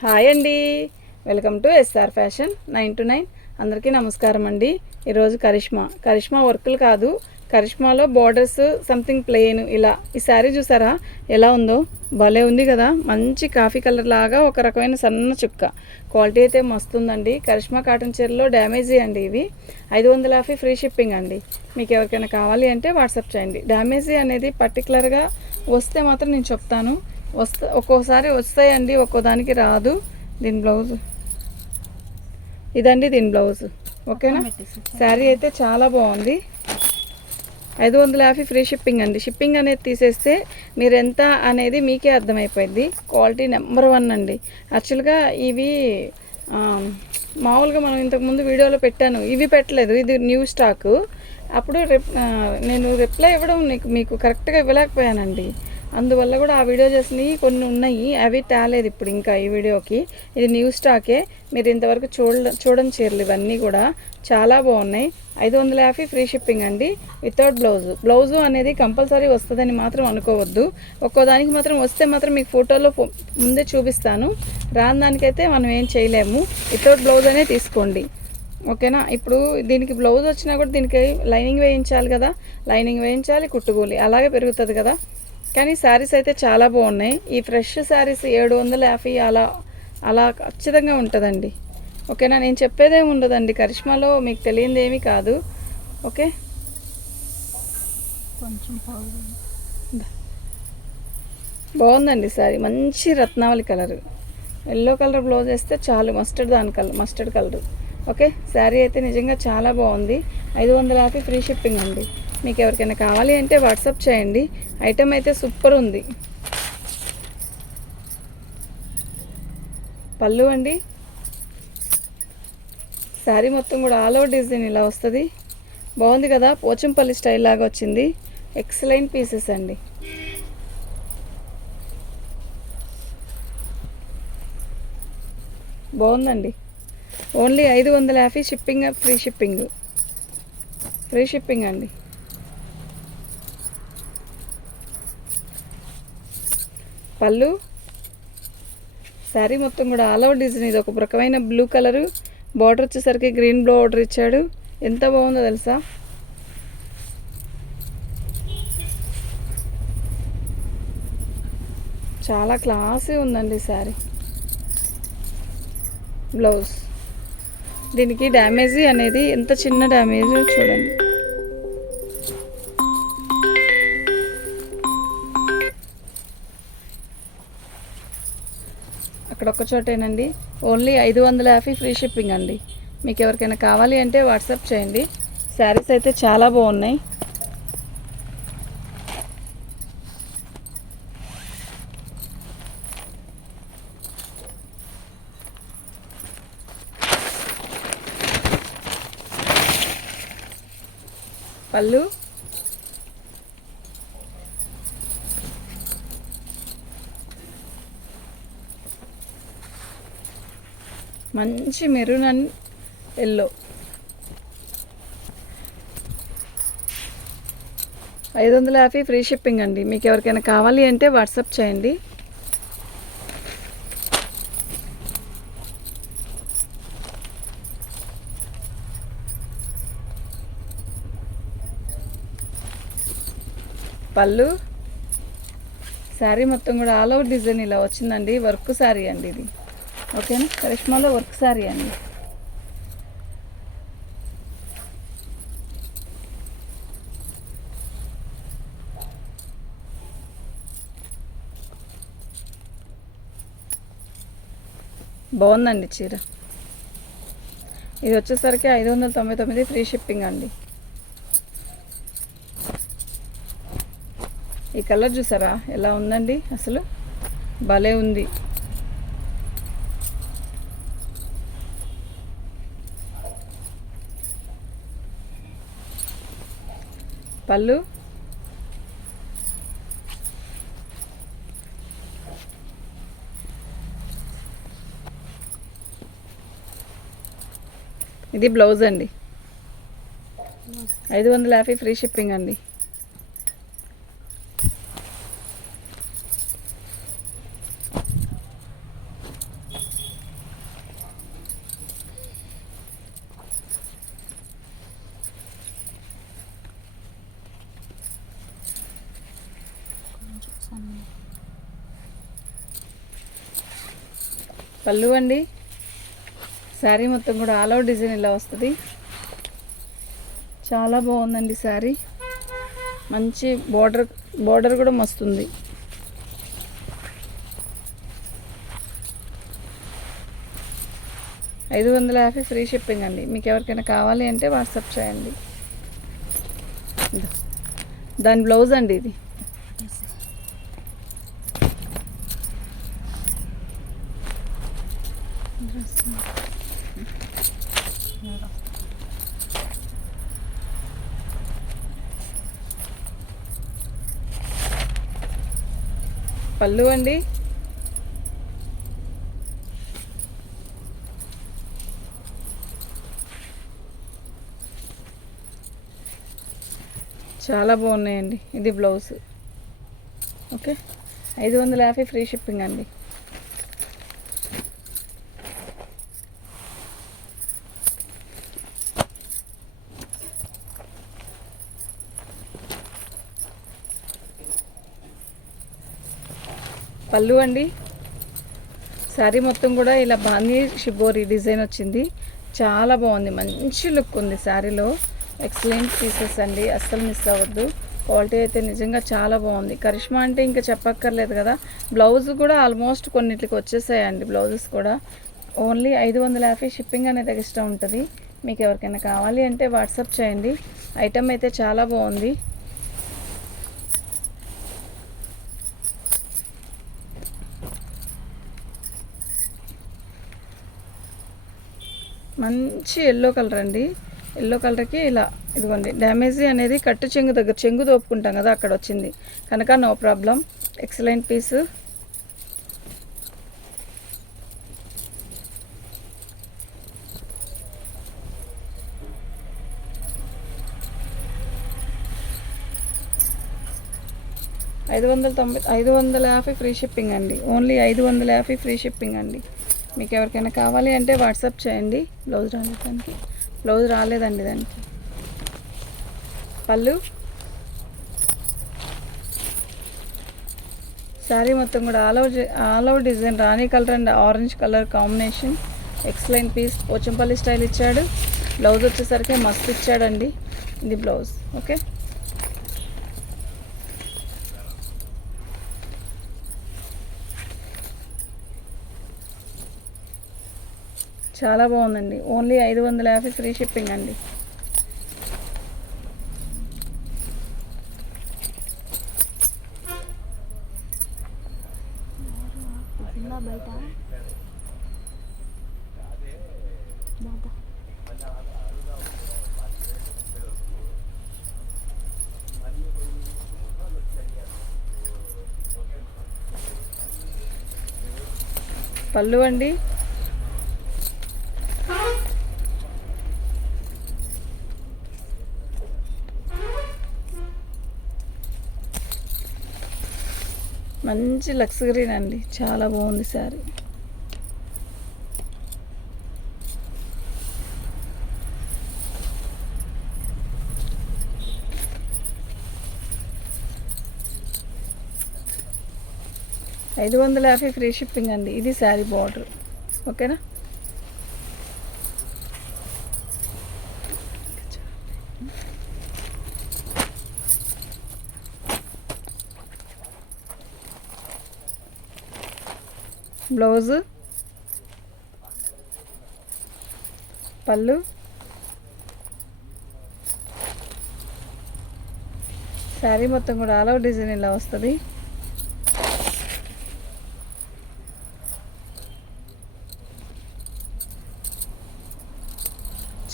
Hi అండి. Welcome to SR fashion nine to nine. అందరికీ నమస్కారం అండి. ఈరోజు కరిష్మా. కరిష్మా వర్కులు కాదు కరిష్మాలో బార్డర్స్ సంథింగ్ ప్లెయిన్ ఇలా. ఈ శారీ చూసారా? ఎలా ఉందో? భలే ఉంది కదా. మంచి కాఫీ కలర్ లాగా ఒక రకమైన సన్న చుక్క. క్వాలిటీ అయితే మస్తు ఉందండి కరిష్మా కాటన్ చీరలో డ్యామేజీ అండి ఇవి. ఐదు వందల యాభై ఫ్రీ షిప్పింగ్ అండి. మీకు ఎవరికైనా కావాలి అంటే వాట్సాప్ చేయండి. డ్యామేజీ అనేది పర్టికులర్గా వస్తే మాత్రం నేను చెప్తాను. వస్తా ఒక్కోసారి వస్తాయండి ఒక్కో దానికి రాదు. దీని బ్లౌజ్. ఇదండి దీని బ్లౌజ్. ఓకేనా? శారీ అయితే చాలా బాగుంది. ఐదు వందల యాభై ఫ్రీ షిప్పింగ్ అండి. షిప్పింగ్ అనేది తీసేస్తే మీరు ఎంత అనేది మీకే అర్థమైపోయింది. క్వాలిటీ నెంబర్ వన్ అండి. యాక్చువల్గా ఇవి మామూలుగా మనం ఇంతకుముందు వీడియోలో పెట్టాను. ఇవి పెట్టలేదు. ఇది న్యూ స్టాక్. అప్పుడు నేను రిప్లై ఇవ్వడం నీకు మీకు కరెక్ట్గా ఇవ్వలేకపోయానండి. అందువల్ల కూడా ఆ వీడియో చేసినవి కొన్ని ఉన్నాయి. అవి తేలేదు ఇప్పుడు ఇంకా ఈ వీడియోకి ఇది న్యూ స్టాకే మీరు ఇంతవరకు చూడ చూడని చీరలు ఇవన్నీ కూడా చాలా బాగున్నాయి. ఐదు వందల యాభై ఫ్రీ షిప్పింగ్ అండి. వితౌట్ బ్లౌజు బ్లౌజు అనేది కంపల్సరీ వస్తుందని మాత్రం అనుకోవద్దు. ఒక్కోదానికి మాత్రం వస్తే మాత్రం మీకు ఫోటోలో ఫో- ముందే చూపిస్తాను. రాని దానికైతే మనం ఏం చేయలేము. వితౌట్ బ్లౌజ్ అనే తీసుకోండి. ఓకేనా? ఇప్పుడు దీనికి బ్లౌజ్ వచ్చినా కూడా దీనికి లైనింగ్ వేయించాలి కదా. లైనింగ్ వేయించాలి కుట్టుకూలి అలాగే పెరుగుతుంది కదా. కానీ శారీస్ అయితే చాలా బాగున్నాయి. ఈ ఫ్రెష్ శారీస్ ఏడు వందల యాభై అలా అలా ఖచ్చితంగా ఉంటుందండి. ఓకేనా? నేను చెప్పేదేమి ఉండదండి. కరిష్మాలో మీకు తెలియంది ఏమీ కాదు. ఓకే? కొంచెం బాగుందండి శారీ. మంచి రత్నావళి కలర్. ఎల్లో కలర్ బ్లౌజ్ వేస్తే చాలు. మస్టర్డ్ దాని colour mustard colour. Okay? Sari అయితే నిజంగా చాలా బాగుంది. ఐదు వందల యాభై ఫ్రీ షిప్పింగ్ అండి. మీకు ఎవరికైనా కావాలి అంటే వాట్సాప్ చేయండి. ఐటమ్ అయితే సూపర్ ఉంది. పళ్ళు అండి. శారీ మొత్తం కూడా ఆల్ ఓవర్ డిజైన్ ఇలా వస్తుంది. బాగుంది కదా? పోచంపల్లి స్టైల్ లాగా వచ్చింది. ఎక్సలెంట్ పీసెస్ అండి. బాగుందండి. ఓన్లీ ఐదు వందల యాభై shipping free shipping. Free shipping అండి. పళ్ళు. శారీ మొత్తం కూడా ఆల్ ఓవర్ డిజైన్ ఇది ఒక రకమైన బ్లూ కలరు. బార్డర్ వచ్చేసరికి గ్రీన్ బ్లూ ఆర్డర్ ఇచ్చాడు. ఎంత బాగుందో తెలుసా? చాలా క్లాసీ ఉందండి శారీ బ్లౌజ్. దీనికి డ్యామేజీ అనేది ఎంత చిన్న డ్యామేజ్ చూడండి. ఒక్క చోటేనండి. ఓన్లీ ఐదు వందల యాభై ఫ్రీ షిప్పింగ్ అండి. మీకు ఎవరికైనా కావాలి అంటే వాట్సాప్ చేయండి. శారీస్ అయితే చాలా బాగున్నాయి. పళ్ళు మంచి మెరూన్ అండ్ ఎల్లో. ఐదు వందల యాభై ఫ్రీ షిప్పింగ్ అండి. మీకు ఎవరికైనా కావాలి అంటే వాట్సాప్ చేయండి. పళ్ళు. శారీ మొత్తం కూడా ఆల్ ఓవర్ డిజైన్ ఇలా వచ్చిందండి. వర్క్ శారీ అండి ఇది. ఓకేనా? కరిష్మాలో వర్క్ శారీ అండి. బాగుందండి చీర. ఇది వచ్చేసరికి ఐదు వందల తొంభై తొమ్మిది ఫ్రీ షిప్పింగ్ అండి. ఈ కలర్ చూసారా? ఎలా ఉందండి? అసలు భలే ఉంది. పళ్ళు. ఇది బ్లౌజ్ అండి. ఐదు వందల యాభై ఫ్రీ షిప్పింగ్ అండి. పళ్ళు అండి. శారీ మొత్తం కూడా ఆల్ అవుట్ డిజైన్ ఇలా వస్తుంది. చాలా బాగుందండి శారీ. మంచి బార్డర్ బార్డర్ కూడా మస్తుంది. ఐదు వందల యాభై ఫ్రీ షిప్పింగ్ అండి. మీకు ఎవరికైనా కావాలి అంటే వాట్సాప్ చేయండి. దాని బ్లౌజ్ అండి ఇది. పళ్ళు అండి. చాలా బాగున్నాయండి. ఇది బ్లౌజ్. ఓకే. ఐదు వందల యాభై ఫ్రీ షిప్పింగ్ అండి. పళ్ళు అండి. శారీ మొత్తం కూడా ఇలా బానీ షిబోరి డిజైన్ వచ్చింది. చాలా బాగుంది. మంచి లుక్ ఉంది శారీలో ఎక్సలెంట్ పీసెస్ అండి. అస్సలు మిస్ అవ్వద్దు. క్వాలిటీ అయితే నిజంగా చాలా బాగుంది. కరిష్మా అంటే ఇంకా చెప్పక్కర్లేదు కదా. బ్లౌజ్ కూడా ఆల్మోస్ట్ కొన్నిటికి వచ్చేసాయండి బ్లౌజెస్ కూడా. ఓన్లీ ఐదు వందల యాభై షిప్పింగ్ అనేది ఎక్స్ట్రా ఉంటుంది. మీకు ఎవరికైనా కావాలి అంటే వాట్సాప్ చేయండి. ఐటమ్ అయితే చాలా బాగుంది. మంచి ఎల్లో కలర్ అండి. ఎల్లో కలర్కి ఇలా ఇదిగోండి. డ్యామేజీ అనేది కట్టు చెంగు దగ్గర చెంగు దోపుకుంటాం కదా అక్కడ వచ్చింది. కనుక నో ప్రాబ్లం ఎక్సలెంట్ పీస్ ఐదు వందల తొంభై ఐదు వందల యాభై ఫ్రీ షిప్పింగ్ అండి. ఓన్లీ ఐదు వందల యాభై ఫ్రీ షిప్పింగ్ అండి. మీకు ఎవరికైనా కావాలి అంటే వాట్సాప్ చేయండి. బ్లౌజ్ రాలేదానికి. బ్లౌజ్ రాలేదండి దానికి. పళ్ళు? శారీ మొత్తం కూడా all out all out design Rani colour and orange colour combination. Excellent piece. Pochampally style ఇచ్చాడు. బ్లౌజ్ వచ్చేసరికి మస్తు ఇచ్చాడండి. ఇది బ్లౌజ్. ఓకే? చాలా బాగుందండి. ఓన్లీ ఐదు వందల యాభై ఫ్రీ షిప్పింగ్ అండి. పళ్ళు అండి. మంచి లక్స్ అండి. చాలా బాగుంది శారీ. ఐదు వందల యాభై ఫ్రీ షిప్పింగ్ అండి. ఇది శారీ బార్డర్. ఓకేనా? బ్లౌజ్ పళ్ళు. శారీ మొత్తం కూడా ఆల్ అవుట్ డిజైన్ ఇలా వస్తుంది.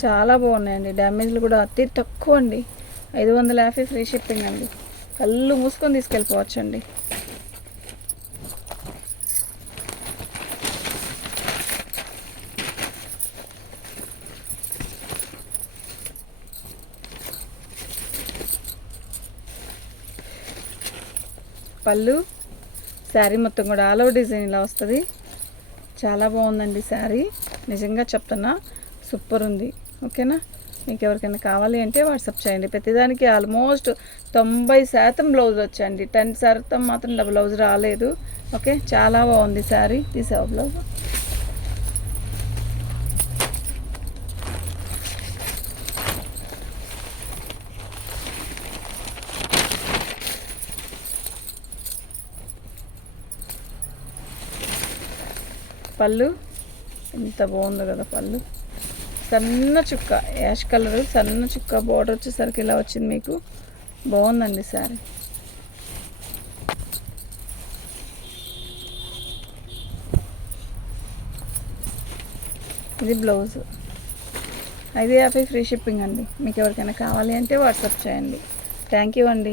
చాలా బాగున్నాయండి. డ్యామేజ్లు కూడా అతి తక్కువ అండి. ఐదు వందల యాభై ఫ్రీ షిప్పింగ్ అండి. కళ్ళు మూసుకొని తీసుకెళ్ళిపోవచ్చండి. పళ్ళు. శారీ మొత్తం కూడా ఆల్ ఓవర్ డిజైన్ ఇలా వస్తుంది. చాలా బాగుందండి శారీ. నిజంగా చెప్తున్నా సూపర్ ఉంది. ఓకేనా? మీకు ఎవరికైనా కావాలి అంటే వాట్సాప్ చేయండి. ప్రతిదానికి ఆల్మోస్ట్ తొంభై శాతం బ్లౌజ్ వచ్చండి టెన్ శాతం మాత్రం బ్లౌజ్ రాలేదు. ఓకే? చాలా బాగుంది శారీ. తీసావు బ్లౌజ్? పళ్ళు. ఎంత బాగుందో కదా పళ్ళు. సన్న చుక్క యాష్ కలర్ సన్న చుక్క బార్డర్ వచ్చేసరికి ఇలా వచ్చింది మీకు. బాగుందండి సారీ ఇది బ్లౌజ్ ఐదు యాభై ఫ్రీ షిప్పింగ్ అండి. మీకు ఎవరికైనా కావాలి అంటే వాట్సాప్ చేయండి. థ్యాంక్ యూ అండి.